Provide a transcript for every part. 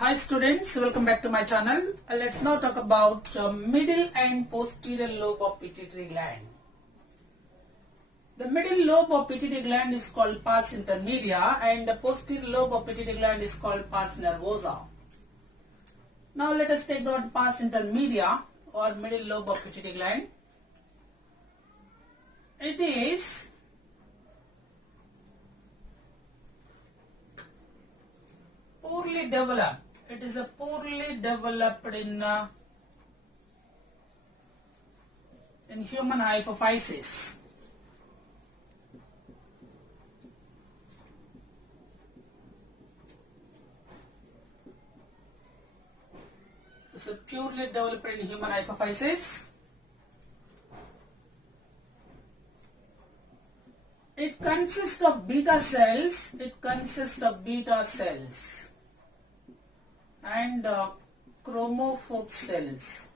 Hi students, welcome back to my channel. Let's now talk about middle and posterior lobe of pituitary gland. The middle lobe of pituitary gland is called pars intermedia and the posterior lobe of pituitary gland is called pars nervosa. Now let us take the word pars intermedia or middle lobe of pituitary gland. It is poorly developed. It is a poorly developed in human hypophysis. It's a purely developed in human hypophysis. It consists of beta cells. And chromophobe cells.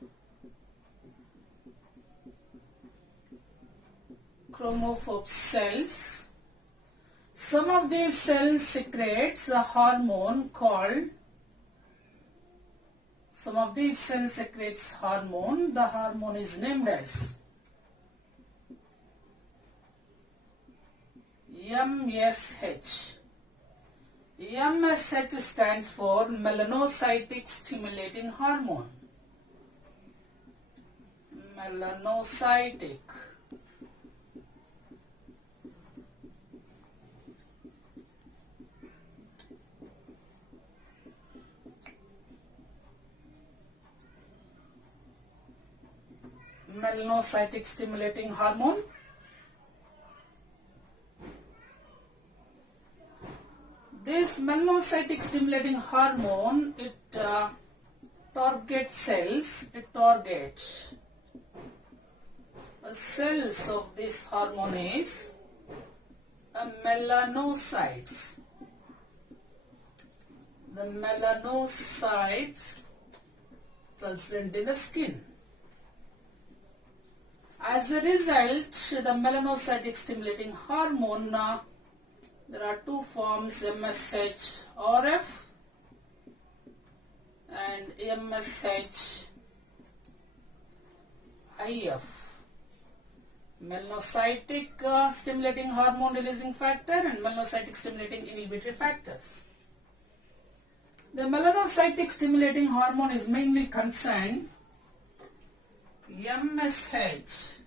Some of these cells secretes a hormone called. The hormone is named as MSH. MSH stands for melanocytic stimulating hormone. Melanocytic stimulating hormone. This melanocytic stimulating hormone, it targets cells. Cells of this hormone is melanocytes. The melanocytes present in the skin. As a result, the melanocytic stimulating hormone, there are two forms, MSH-RF and MSH-IF. Melanocytic stimulating hormone releasing factor and melanocytic stimulating inhibitory factors. The melanocytic stimulating hormone is mainly concerned, MSH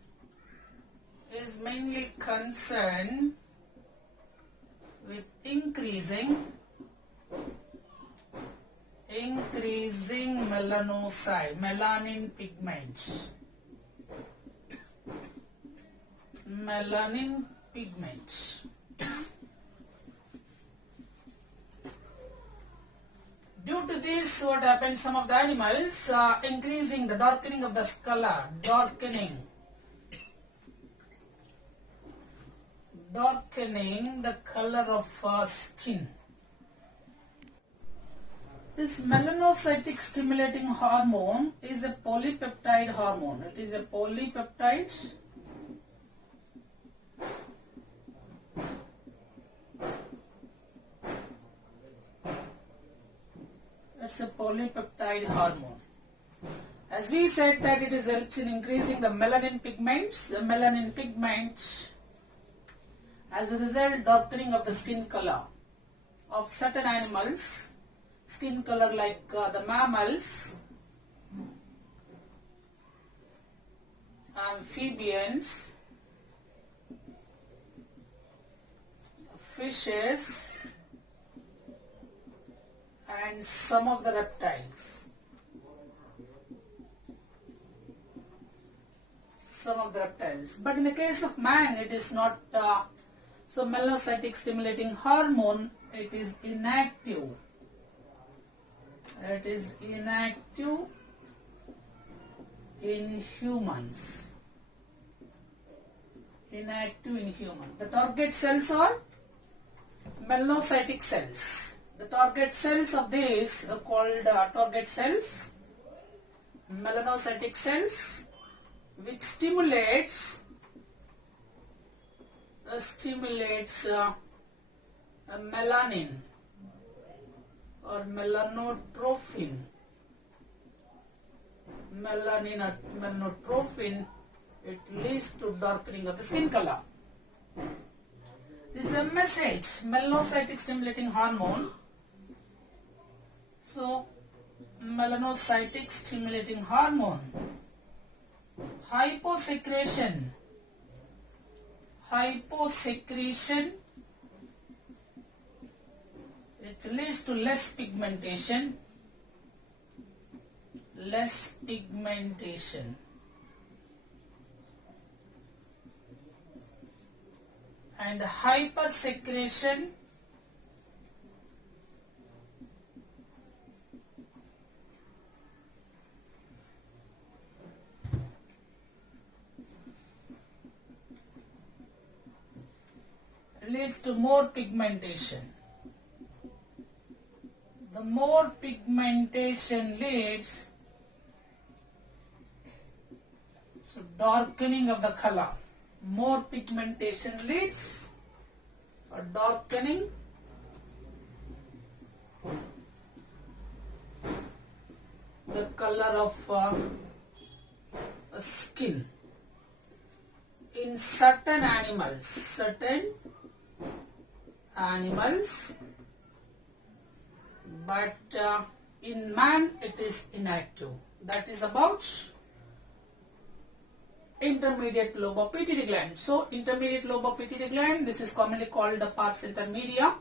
is mainly concerned with increasing melanin pigment. Due to this, what happens, some of the animals increasing the darkening of the color, darkening the color of skin. This melanocytic stimulating hormone is a polypeptide hormone. It is a polypeptide hormone. As we said that it helps in increasing the melanin pigments. The melanin pigments, as a result, darkening of the skin color of certain animals, skin color like the mammals, amphibians, fishes, and some of the reptiles. But in the case of man, it is not so melanocytic stimulating hormone, it is inactive. In humans. The target cells are melanocytic cells. The target cells of these are called target cells, melanocytic cells, which stimulates melanin or melanotrophin. Melanin or melanotrophin, it leads to darkening of the skin color. This is a message, melanocytic stimulating hormone. So, melanocytic stimulating hormone, hyposecretion, it leads to less pigmentation, and hypersecretion leads to more pigmentation. The more pigmentation leads to darkening of the color. More pigmentation leads to darkening the color of skin. In certain animals, but in man it is inactive. That is about intermediate lobe of pituitary gland. So, intermediate lobe of pituitary gland, this is commonly called the pars intermedia.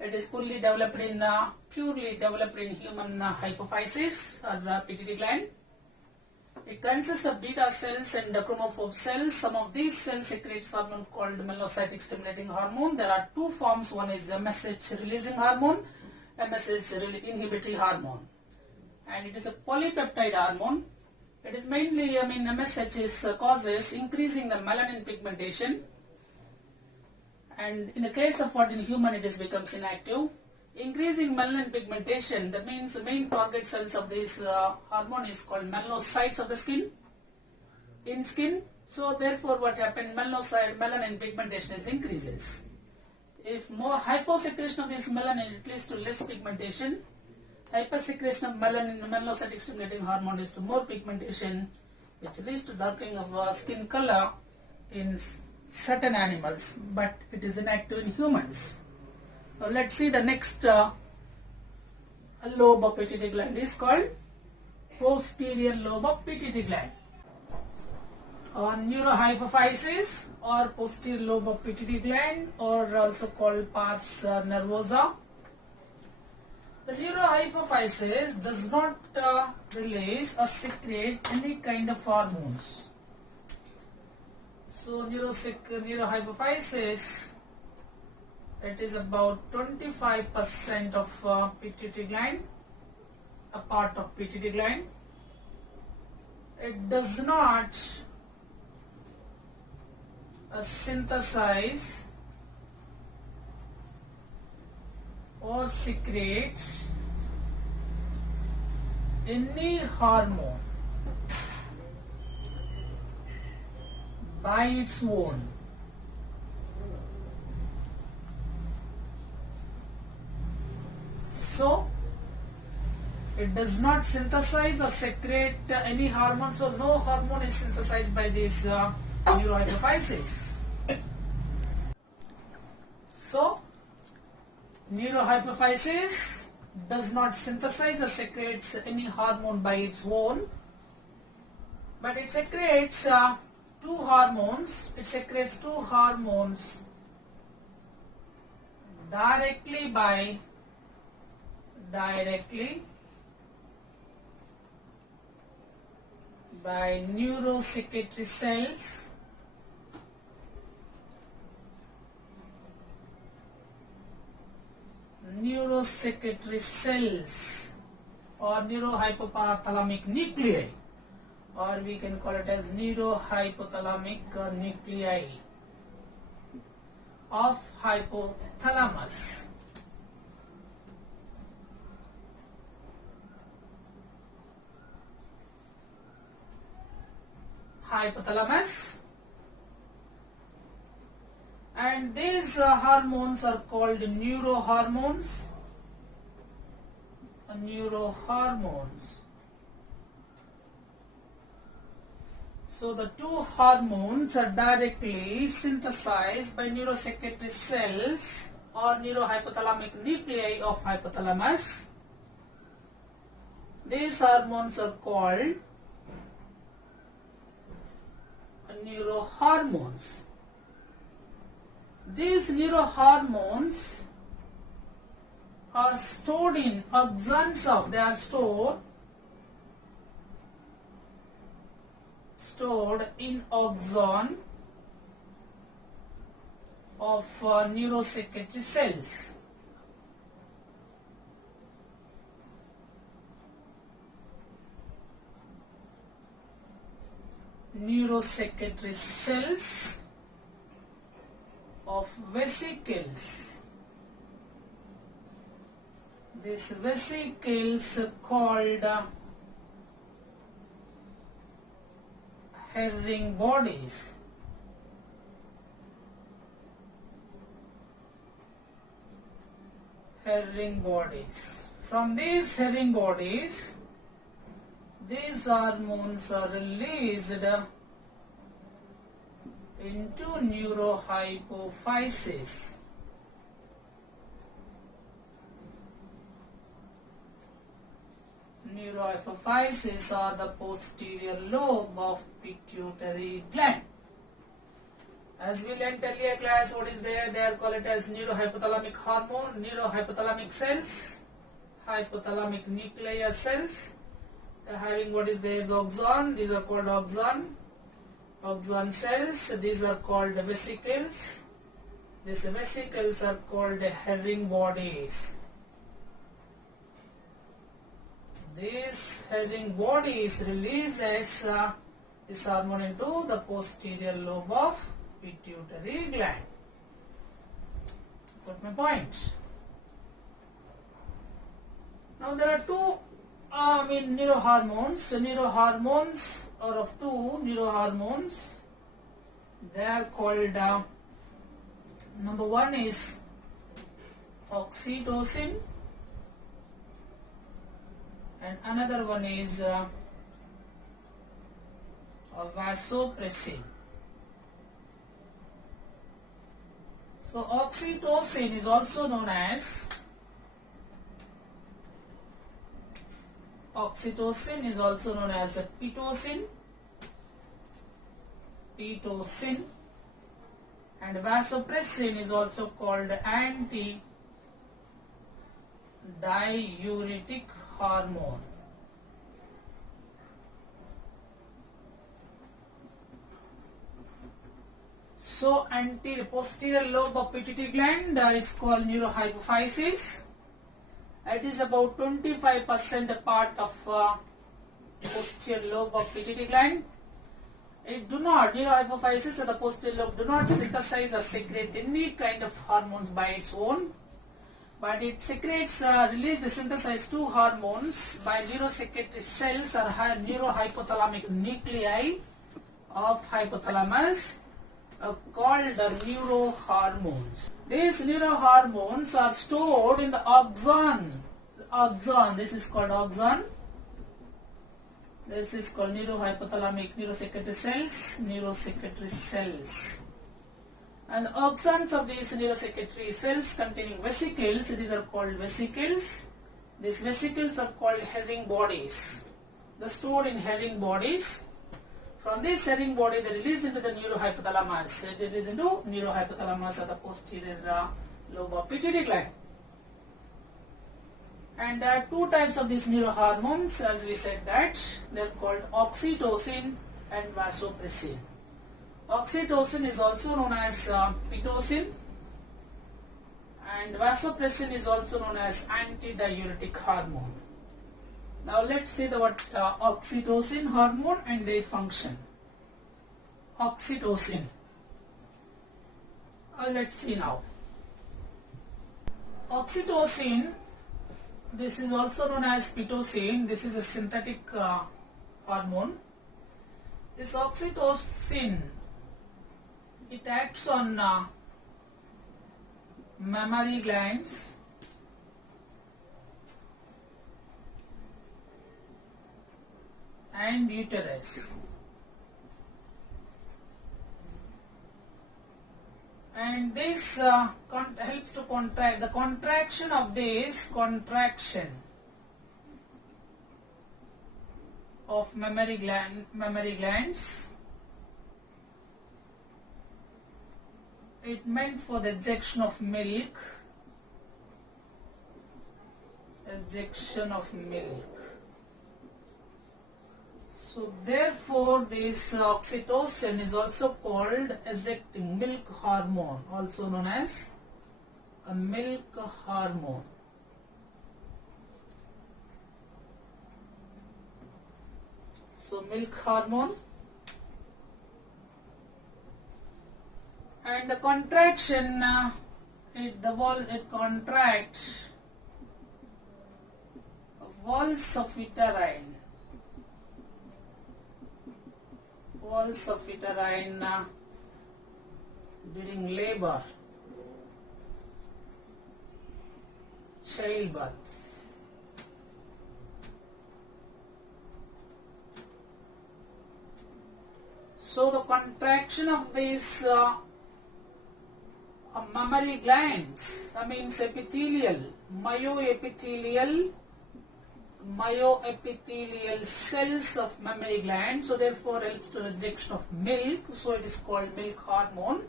It is purely developed in human hypophysis or pituitary gland. It consists of beta cells and chromophobe cells. Some of these cells secrete hormone called melanocytic stimulating hormone. There are two forms. One is MSH releasing hormone, MSH inhibitory hormone, and it is a polypeptide hormone. It is mainly, MSH causes increasing the melanin pigmentation, and in the case of what in human it becomes inactive. Increasing melanin pigmentation, that means the main target cells of this hormone is called melanocytes of the skin, in skin. So therefore what happens, melanin pigmentation increases. If more hyposecretion of this melanin, it leads to less pigmentation. Hypersecretion of melanin, melanocytic stimulating hormone, leads to more pigmentation, which leads to darkening of skin color in certain animals, but it is inactive in humans. Now let's see the next lobe of pituitary gland is called posterior lobe of pituitary gland. Neurohypophysis or posterior lobe of pituitary gland, or also called pars nervosa. The neurohypophysis does not release or secrete any kind of hormones. So neurohypophysis, it is about 25% of pituitary gland, a part of pituitary gland. It does not synthesize or secrete any hormone by its own. So, it does not synthesize or secrete any hormone, so no hormone is synthesized by this neurohypophysis. So, neurohypophysis does not synthesize or secretes any hormone by its own, but it secretes two hormones. It secretes two hormones directly by neurosecretory cells or neurohypothalamic nuclei, or we can call it as neurohypothalamic nuclei of hypothalamus. And these hormones are called neurohormones, neurohormones. So the two hormones are directly synthesized by neurosecretory cells or neurohypothalamic nuclei of hypothalamus. These hormones are called neurohormones. These neurohormones are stored in axons of, they are stored in axon of neurosecretory cells. Neurosecretory cells of vesicles. These vesicles called herring bodies. Herring bodies. From these herring bodies, these hormones are released into neurohypophysis. Neurohypophysis or the posterior lobe of pituitary gland. As we learnt earlier class, what is there? They are called it as neurohypothalamic hormone, neurohypothalamic cells, hypothalamic nuclear cells. They are having what is there? The axon. These are called axon. Axon cells. These are called vesicles. These vesicles are called herring bodies. This herring bodies releases this hormone into the posterior lobe of pituitary gland. Got my point? Now there are two neurohormones. So neurohormones are of two neurohormones. They are called number one is oxytocin and another one is vasopressin. So oxytocin is also known as pitocin, and vasopressin is also called antidiuretic hormone. So posterior lobe of pituitary gland is called neurohypophysis. It is about 25% part of posterior lobe of pituitary gland. Neurohypophysis at the posterior lobe do not synthesize or secrete any kind of hormones by its own, but it secretes, synthesize two hormones by neurosecretory cells or neurohypothalamic nuclei of hypothalamus called neurohormones. These neurohormones are stored in the axon. This is called axon. This is called neurohypothalamic neurosecretory cells. And the axons of these neurosecretory cells containing vesicles, these are called vesicles. These vesicles are called herring bodies. They are stored in herring bodies. From this herring body, they release into the neurohypothalamus. They release into neurohypothalamus at the posterior lobe of pituitary gland. And there are two types of these neurohormones, as we said that they are called oxytocin and vasopressin. Oxytocin is also known as pitocin, and vasopressin is also known as antidiuretic hormone. Now let's see what oxytocin hormone and their function. Oxytocin. Let's see now. Oxytocin, this is also known as pitocin. This is a synthetic hormone. This oxytocin, it acts on mammary glands and uterus. And this helps to contract. The contraction of this of mammary glands, it meant for the ejection of milk. So therefore this oxytocin is also called ejecting milk hormone, also known as a milk hormone. So milk hormone, and the contraction, it contracts walls of uterine during labor, childbirth. So the contraction of these mammary glands, that means myoepithelial cells of mammary gland, so therefore helps to rejection of milk, so it is called milk hormone.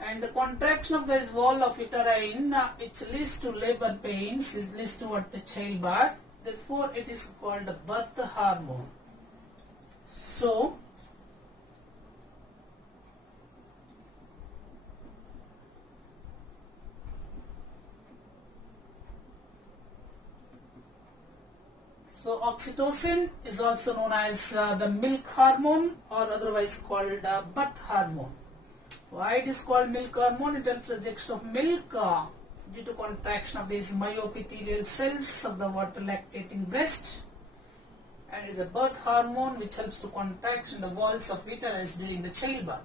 And the contraction of this wall of uterine, which leads to labor pains, leads toward the childbirth, therefore it is called the birth hormone. So oxytocin is also known as the milk hormone, or otherwise called birth hormone. Why it is called milk hormone? It helps rejection of milk due to contraction of these myoepithelial cells of the water lactating breast, and is a birth hormone which helps to contraction the walls of uterus during the childbirth.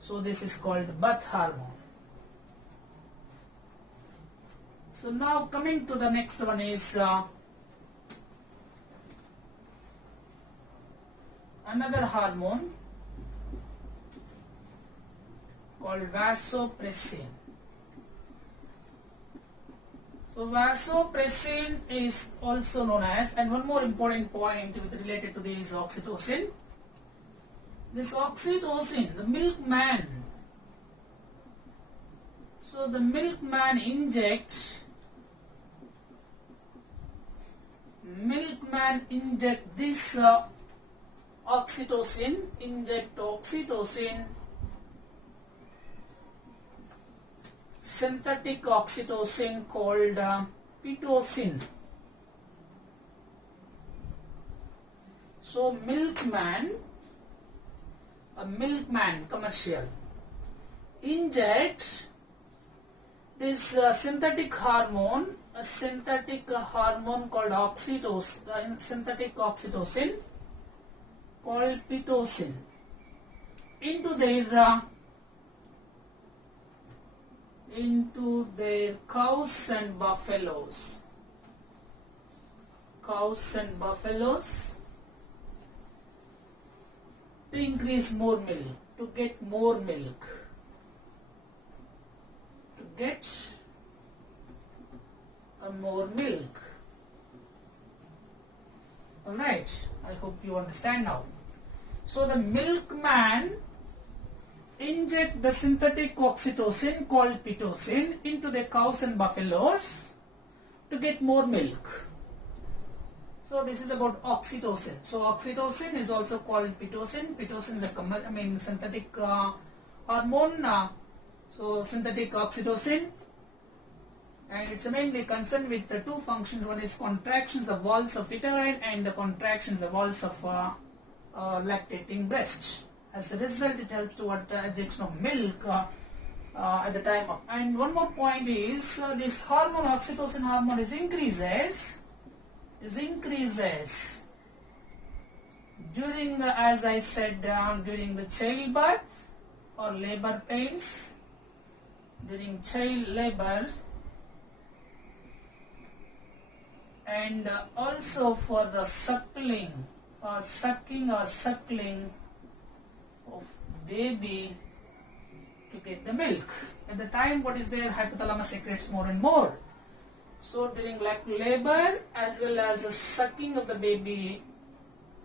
So this is called birth hormone. So now coming to the next one is another hormone called vasopressin. So vasopressin is also known as, and one more important point related to this oxytocin. This oxytocin, the milkman. So the milkman inject this oxytocin, synthetic oxytocin called Pitocin. So a milkman commercial inject this synthetic hormone called synthetic oxytocin called Pitocin into their cows and buffaloes to increase more milk, to get more milk, more milk. Alright, I hope you understand now. So the milkman inject the synthetic oxytocin called Pitocin into the cows and buffaloes to get more milk. So this is about oxytocin. So oxytocin is also called Pitocin. Pitocin is a synthetic hormone. So synthetic oxytocin, and it's mainly concerned with the two functions. One is contractions of walls of uterine and the contractions of walls of lactating breast. As a result, it helps toward ejection of milk at the time of. And one more point is this hormone, oxytocin hormone, increases during, as I said, during the childbirth or labor pains, during child labor and also for suckling or sucking or suckling of baby to get the milk. At the time what is there, hypothalamus secretes more and more. So during labor as well as the sucking of the baby,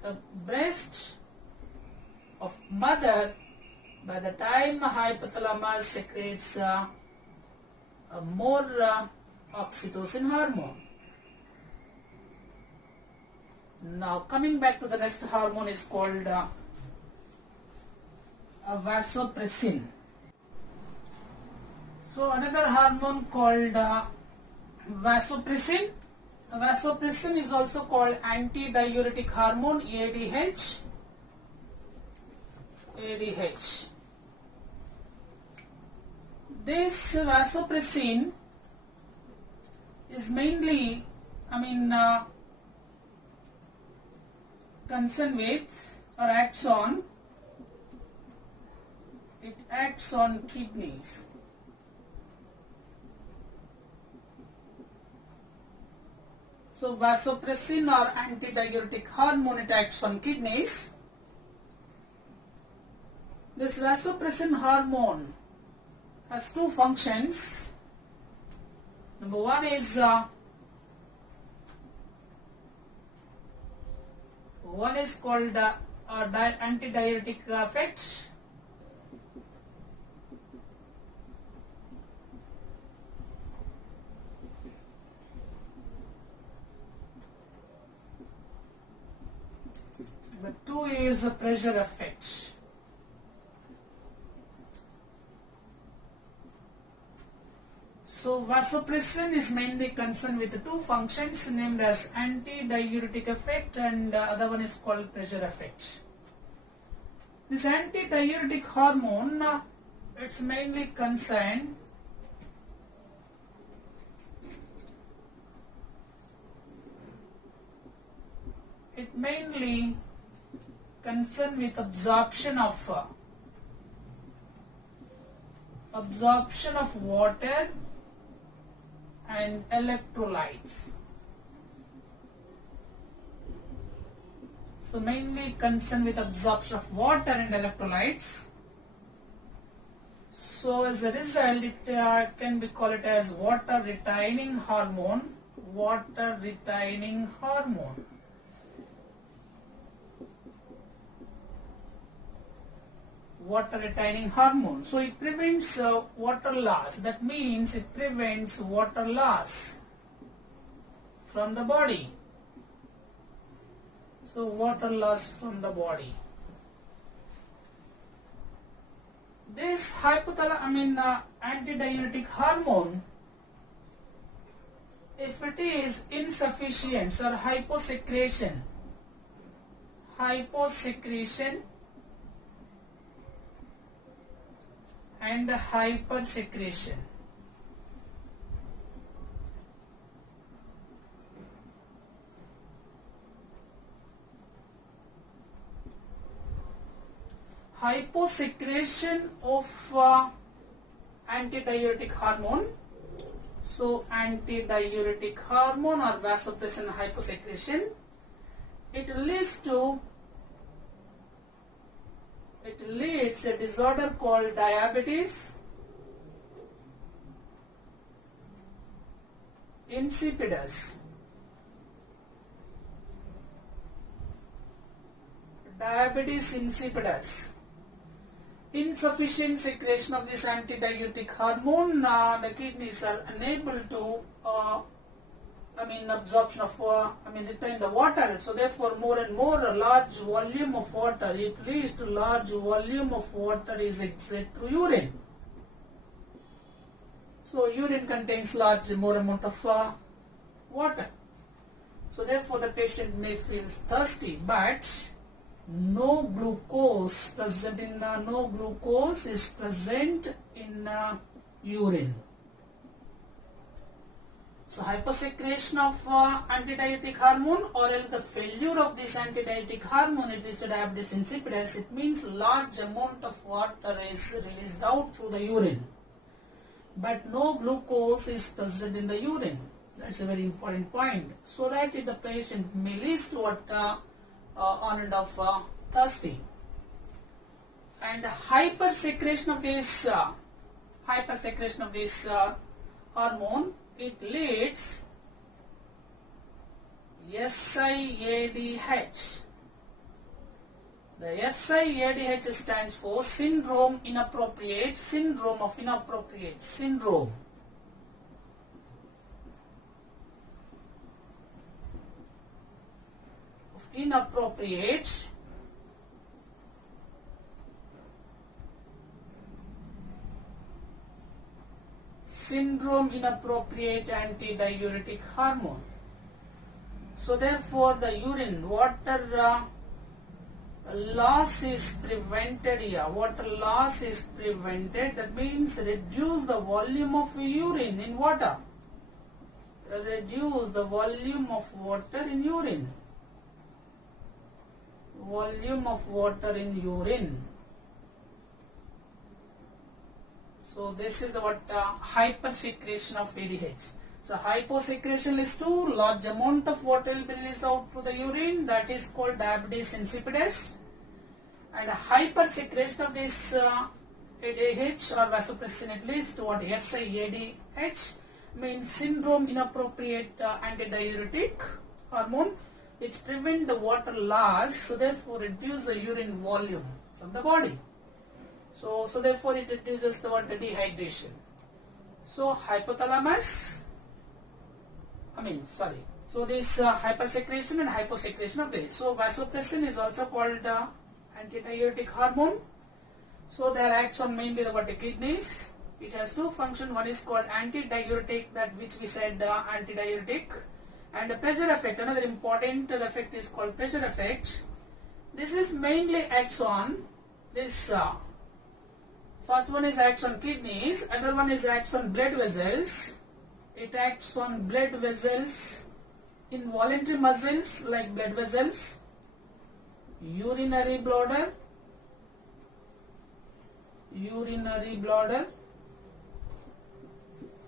the breast of mother, by the time hypothalamus secretes more oxytocin hormone. Now coming back to the next hormone is called vasopressin. So another hormone called vasopressin. Vasopressin is also called antidiuretic hormone, ADH. This vasopressin is mainly, concerned with or acts on kidneys. So vasopressin or antidiuretic hormone, it acts on kidneys. This vasopressin hormone has two functions. Number one is called antidiuretic effect. Number two is a pressure effect. So vasopressin is mainly concerned with the two functions named as antidiuretic effect, and other one is called pressure effect. This antidiuretic hormone, it's mainly concerned with absorption of water and electrolytes. So mainly concerned with absorption of water and electrolytes. So as a result, it can be called as water retaining hormone. So it prevents water loss. That means it prevents water loss from the body. So water loss from the body. This antidiuretic hormone, if it is insufficient or hyposecretion and hypersecretion. Hyposecretion of antidiuretic hormone. So antidiuretic hormone or vasopressin hyposecretion, it leads a disorder called diabetes insipidus. Insufficient secretion of this antidiuretic hormone, the kidneys are unable to absorption of retain the water. So therefore more and more a large volume of water, it leads to large volume of water is exit through urine. So urine contains more amount of water. So therefore the patient may feel thirsty, but no glucose is present in urine. So hyposecretion of antidiuretic hormone, or else the failure of this antidiuretic hormone, it leads to diabetes insipidus. It means large amount of water is released out through the urine, but no glucose is present in the urine. That's a very important point. So that if the patient may lead to what on and off thirsty. And hypersecretion of this hormone, it leads SIADH. The SIADH stands for syndrome of inappropriate. Inappropriate antidiuretic hormone. So therefore the urine water loss is prevented here. That means reduce the volume of urine in water. Reduce the volume of water in urine. So this is what hypersecretion of ADH. So hyposecretion leads to large amount of water will be released out to the urine, that is called diabetes insipidus. And hypersecretion of this ADH or vasopressin, it leads to what SIADH, means syndrome inappropriate antidiuretic hormone, which prevent the water loss, so therefore reduce the urine volume from the body. So therefore it reduces the water dehydration. So So this hypersecretion and hyposecretion of this. So vasopressin is also called antidiuretic hormone. So there acts on mainly the kidneys. It has two functions. One is called antidiuretic, that which we said antidiuretic, and the pressure effect. Another important effect is called pressure effect. This is mainly acts on this. First one is acts on kidneys. Other one is acts on blood vessels. It acts on blood vessels, involuntary muscles like blood vessels, urinary bladder,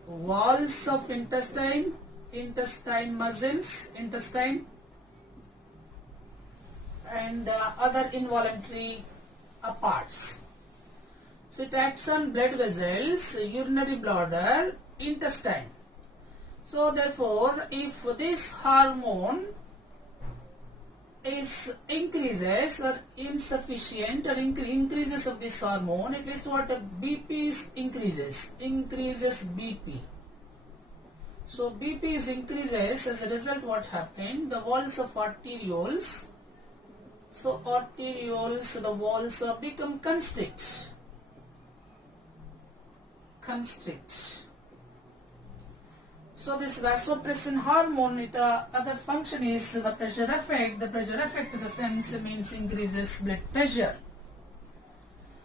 walls of intestine muscles, and other involuntary parts. So it acts on blood vessels, urinary bladder, intestine. So therefore, if this hormone is increases or insufficient or increases of this hormone, it leads to what BP increases BP. So BP increases, as a result what happened, the walls of arterioles, the walls become constrict. So this vasopressin hormone, other function is the pressure effect. The pressure effect in the sense means increases blood pressure.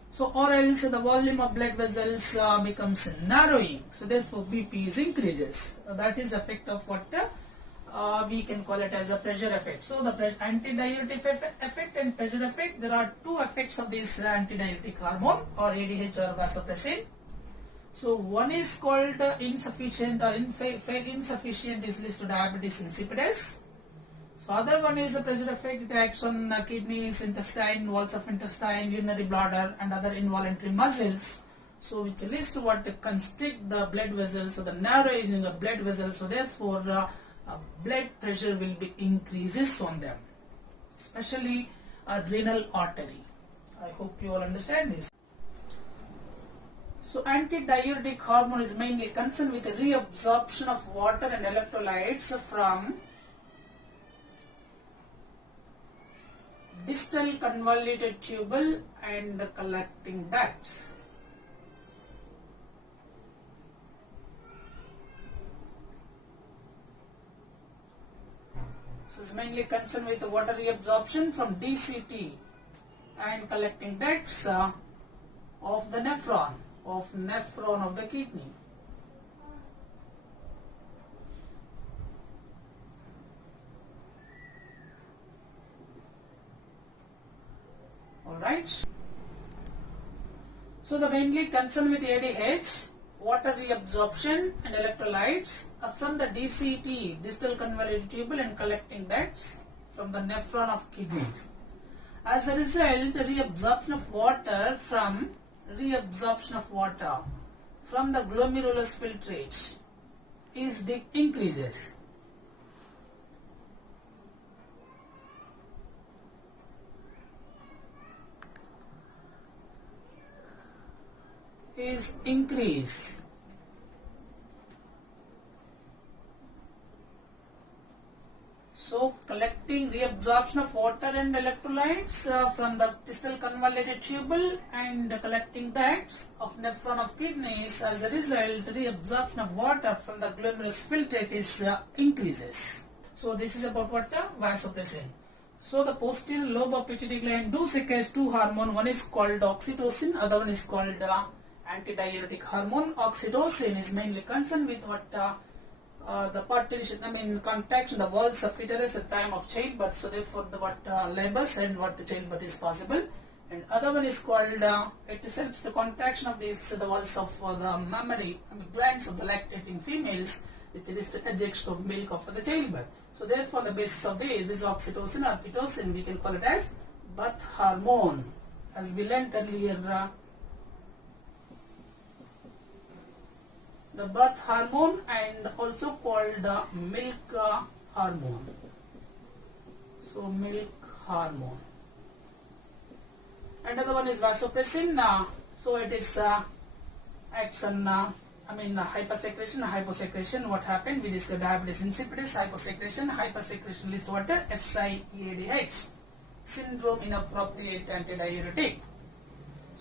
So or else the volume of blood vessels becomes narrowing. So therefore BP is increases. That is effect of what we can call it as a pressure effect. So the antidiuretic effect and pressure effect, there are two effects of this antidiuretic hormone or ADH or vasopressin. So one is called insufficient or insufficient is leads to diabetes insipidus. So other one is a pressure effect. It acts on kidneys, intestine, walls of intestine, urinary bladder and other involuntary muscles. So which leads to what constrict the blood vessels, so the narrowing of blood vessels. So therefore blood pressure will be increases on them, especially renal artery. I hope you all understand this. So antidiuretic hormone is mainly concerned with the reabsorption of water and electrolytes from distal convoluted tubule and collecting ducts. So it's mainly concerned with the water reabsorption from DCT and collecting ducts of the nephron of the kidney. Alright. So the mainly concern with ADH, water reabsorption and electrolytes from the DCT, distal convoluted tubule, and collecting ducts from the nephron of kidneys. As a result, reabsorption of water from the glomerulus filtrate increases. So collecting reabsorption of water and electrolytes from the distal convoluted tubule and collecting ducts of nephron of kidneys. As a result, reabsorption of water from the glomerulus filtrate increases. So this is about what? Vasopressin. So the posterior lobe of pituitary gland do secrete two hormones. One is called oxytocin, other one is called antidiuretic hormone. Oxytocin is mainly concerned with what the partition, contraction, the walls of uterus at the time of childbirth. So therefore, labors and what childbirth is possible. And other one is called it helps the contraction of the walls of the mammary glands of the lactating females, which is the ejection of milk after the childbirth. So therefore, the basis of this oxytocin or pitocin, we can call it as birth hormone, as we learnt earlier. The birth hormone and also called milk hormone. So milk hormone. Another one is vasopressin. So it is acts on hypersecretion, hyposecretion. What happened? We discussed diabetes insipidus, hyposecretion. Hypersecretion leads to what? SIADH, syndrome inappropriate antidiuretic.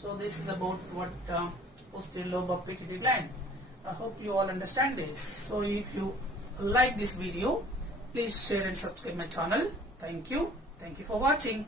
So this is about what posterior lobe of pituitary gland. I hope you all understand this. So if you like this video, please share and subscribe my channel. Thank you. Thank you for watching.